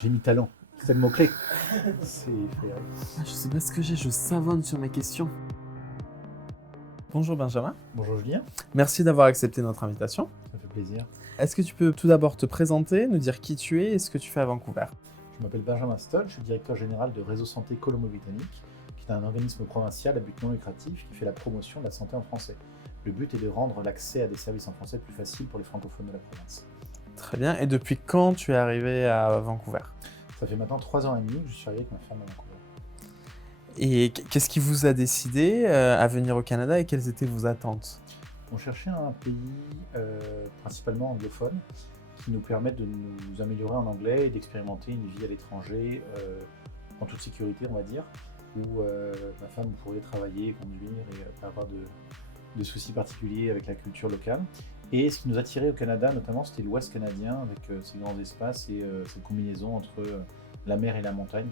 J'ai mis talent, c'est le mot-clé. Je sais pas ce que j'ai, je savonne sur mes questions. Bonjour Benjamin, Bonjour Julien, merci d'avoir accepté notre invitation. ça fait plaisir. Est-ce que tu peux tout d'abord te présenter, nous dire qui tu es et ce que tu fais à Vancouver? Je m'appelle Benjamin Stoll, je suis directeur général de Réseau Santé Colombie-Britannique, qui est un organisme provincial à but non lucratif qui fait la promotion de la santé en français. Le but est de rendre l'accès à des services en français plus facile pour les francophones de la province. Très bien, et depuis quand tu es arrivé à Vancouver? Ça fait maintenant 3 ans et demi que je suis arrivé avec ma femme à Vancouver. Et qu'est-ce qui vous a décidé à venir au Canada et quelles étaient vos attentes? On cherchait un pays principalement anglophone qui nous permette de nous améliorer en anglais et d'expérimenter une vie à l'étranger en toute sécurité, on va dire, où ma femme pourrait travailler, conduire et pas avoir de soucis particuliers avec la culture locale. Et ce qui nous attirait au Canada, notamment, c'était l'Ouest canadien, avec ses grands espaces et cette combinaison entre la mer et la montagne,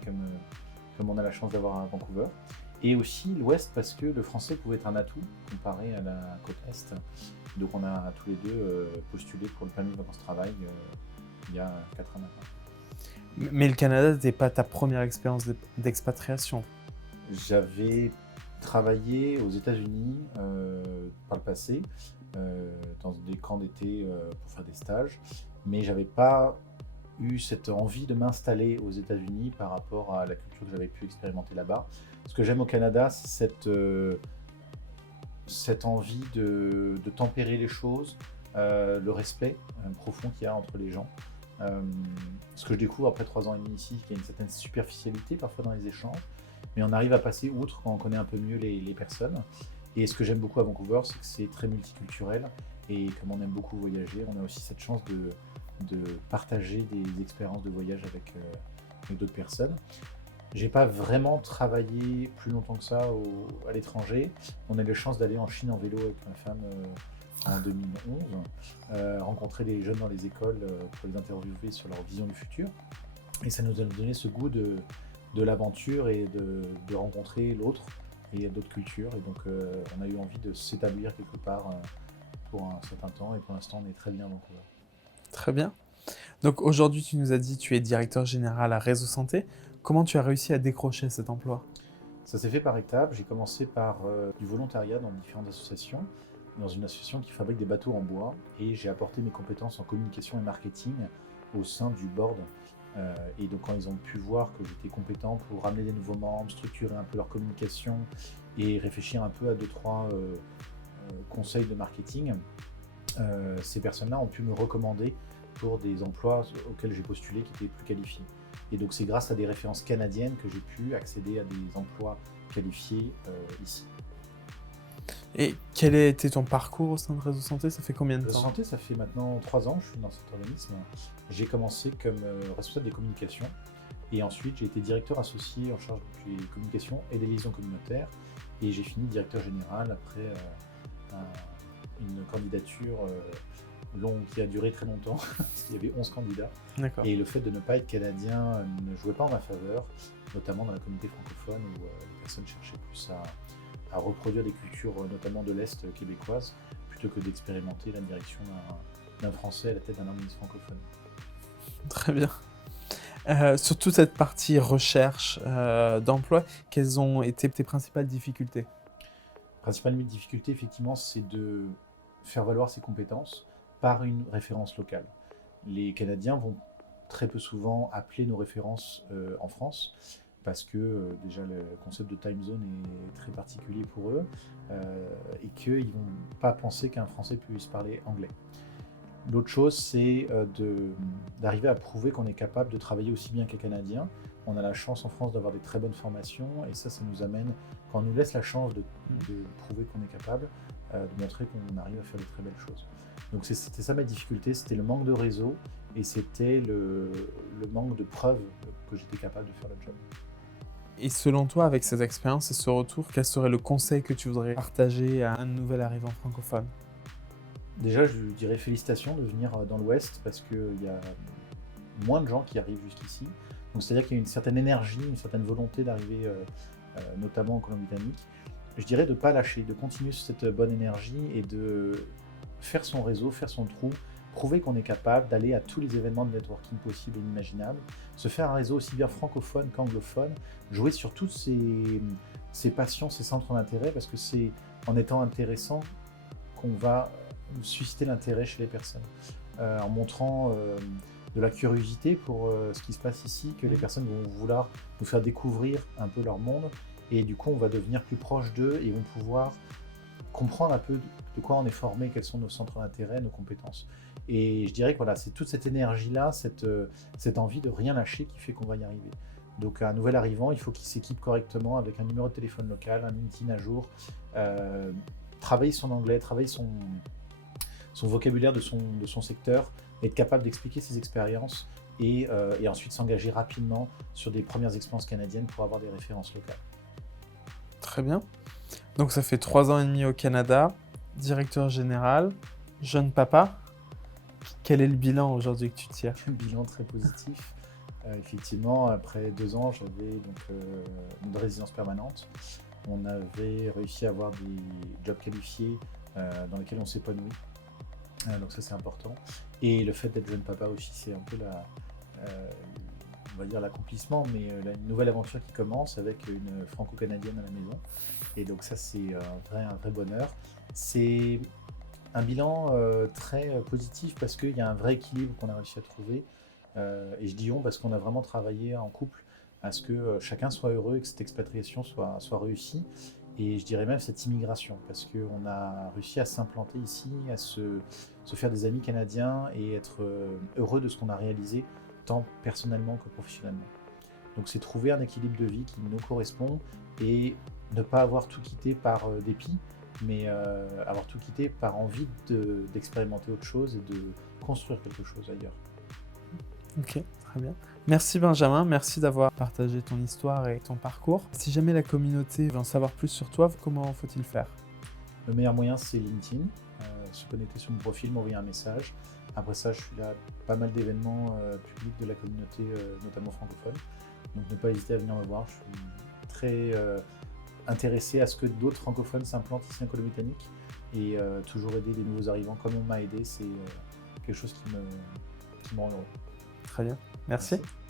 comme on a la chance d'avoir à Vancouver. Et aussi l'Ouest, parce que le français pouvait être un atout comparé à la côte Est. Donc on a tous les deux postulé pour le permis de vacances-travail il y a 4 ans maintenant. Mais le Canada n'était pas ta première expérience d'expatriation. J'avais travaillé aux États-Unis par le passé, dans des camps d'été pour faire des stages, mais j'avais pas eu cette envie de m'installer aux États-Unis par rapport à la culture que j'avais pu expérimenter là-bas. Ce que j'aime au Canada, c'est cette envie de tempérer les choses, le respect profond qu'il y a entre les gens. Ce que je découvre après 3 ans et demi ici, qu'il y a une certaine superficialité parfois dans les échanges, mais on arrive à passer outre quand on connaît un peu mieux les personnes. Et ce que j'aime beaucoup à Vancouver, c'est que c'est très multiculturel, et comme on aime beaucoup voyager, on a aussi cette chance de partager des expériences de voyage avec d'autres personnes. J'ai pas vraiment travaillé plus longtemps que ça à l'étranger. On a eu la chance d'aller en Chine en vélo avec ma femme en 2011, rencontrer les jeunes dans les écoles pour les interviewer sur leur vision du futur. Et ça nous a donné ce goût de l'aventure et de rencontrer l'autre et d'autres cultures. Et donc on a eu envie de s'établir quelque part pour un certain temps. Et pour l'instant, on est très bien à Vancouver. Très bien. Donc aujourd'hui, tu nous as dit que tu es directeur général à Réseau Santé. Comment tu as réussi à décrocher cet emploi? Ça s'est fait par étapes. J'ai commencé par du volontariat dans différentes associations, dans une association qui fabrique des bateaux en bois, et j'ai apporté mes compétences en communication et marketing au sein du board. Et donc quand ils ont pu voir que j'étais compétent pour ramener des nouveaux membres, structurer un peu leur communication et réfléchir un peu à 2-3 conseils de marketing, ces personnes-là ont pu me recommander pour des emplois auxquels j'ai postulé qui étaient plus qualifiés. Et donc c'est grâce à des références canadiennes que j'ai pu accéder à des emplois qualifiés ici. Et quel a été ton parcours au sein de Réseau Santé? Ça fait combien de Réseau temps? Santé, ça fait maintenant 3 ans, je suis dans cet organisme. J'ai commencé comme responsable des communications, et ensuite j'ai été directeur associé en charge des communications et des liaisons communautaires, et j'ai fini directeur général après une candidature longue qui a duré très longtemps, parce qu'il y avait 11 candidats. D'accord. Et le fait de ne pas être canadien ne jouait pas en ma faveur, notamment dans la communauté francophone où les personnes cherchaient plus à reproduire des cultures, notamment de l'Est québécoise, plutôt que d'expérimenter la direction d'un Français à la tête d'un organisme francophone. Très bien. Sur toute cette partie recherche d'emploi, quelles ont été tes principales difficultés? Principale difficulté, effectivement, c'est de faire valoir ses compétences par une référence locale. Les Canadiens vont très peu souvent appeler nos références en France, parce que déjà le concept de time zone est très particulier pour eux, et qu'ils ne vont pas penser qu'un Français puisse parler anglais. L'autre chose, c'est d'arriver à prouver qu'on est capable de travailler aussi bien qu'un Canadien. On a la chance en France d'avoir des très bonnes formations, et ça nous amène, quand on nous laisse la chance de prouver qu'on est capable, de montrer qu'on arrive à faire de très belles choses. Donc c'était ça ma difficulté, c'était le manque de réseau, et c'était le manque de preuves que j'étais capable de faire le job. Et selon toi, avec cette expérience et ce retour, quel serait le conseil que tu voudrais partager à un nouvel arrivant francophone? Déjà, je lui dirais félicitations de venir dans l'Ouest, parce qu'il y a moins de gens qui arrivent jusqu'ici. Donc c'est-à-dire qu'il y a une certaine énergie, une certaine volonté d'arriver, notamment en Colombie-Britannique. Je dirais de ne pas lâcher, de continuer sur cette bonne énergie et de faire son réseau, faire son trou, prouver qu'on est capable d'aller à tous les événements de networking possibles et inimaginables, se faire un réseau aussi bien francophone qu'anglophone, jouer sur toutes ces passions, ces centres d'intérêt, parce que c'est en étant intéressant qu'on va susciter l'intérêt chez les personnes. En montrant de la curiosité pour ce qui se passe ici, que les personnes vont vouloir nous faire découvrir un peu leur monde, et du coup on va devenir plus proche d'eux et vont pouvoir comprendre un peu de quoi on est formé, quels sont nos centres d'intérêt, nos compétences. Et je dirais que voilà, c'est toute cette énergie-là, cette envie de rien lâcher qui fait qu'on va y arriver. Donc un nouvel arrivant, il faut qu'il s'équipe correctement avec un numéro de téléphone local, un LinkedIn à jour, travailler son anglais, travailler son vocabulaire de son secteur, être capable d'expliquer ses expériences et ensuite s'engager rapidement sur des premières expériences canadiennes pour avoir des références locales. Très bien. Donc ça fait 3 ans et demi au Canada, directeur général, jeune papa. Quel est le bilan aujourd'hui que tu tires? Un bilan très positif. Effectivement, après 2 ans, j'avais donc une résidence permanente. On avait réussi à avoir des jobs qualifiés dans lesquels on s'épanouit. Donc ça c'est important. Et le fait d'être jeune papa aussi, c'est un peu on va dire l'accomplissement, mais une nouvelle aventure qui commence avec une franco-canadienne à la maison. Et donc ça c'est un vrai bonheur. C'est un bilan très positif parce qu'il y a un vrai équilibre qu'on a réussi à trouver. Et je dis on parce qu'on a vraiment travaillé en couple à ce que chacun soit heureux et que cette expatriation soit réussie. Et je dirais même cette immigration, parce qu'on a réussi à s'implanter ici, à se faire des amis canadiens et être heureux de ce qu'on a réalisé, tant personnellement que professionnellement. Donc c'est trouver un équilibre de vie qui nous correspond et ne pas avoir tout quitté par dépit, mais avoir tout quitté par envie d'expérimenter autre chose et de construire quelque chose ailleurs. Ok, très bien. Merci Benjamin, merci d'avoir partagé ton histoire et ton parcours. Si jamais la communauté veut en savoir plus sur toi, comment faut-il faire? Le meilleur moyen, c'est LinkedIn. Se connecter sur mon profil, m'envoyer un message. Après ça, je suis là à pas mal d'événements publics de la communauté, notamment francophone. Donc ne pas hésiter à venir me voir. Je suis très intéressé à ce que d'autres francophones s'implantent ici en Colombie-Britannique. Et toujours aider les nouveaux arrivants comme on m'a aidé, c'est quelque chose qui me rend heureux. Très bien, merci. Merci.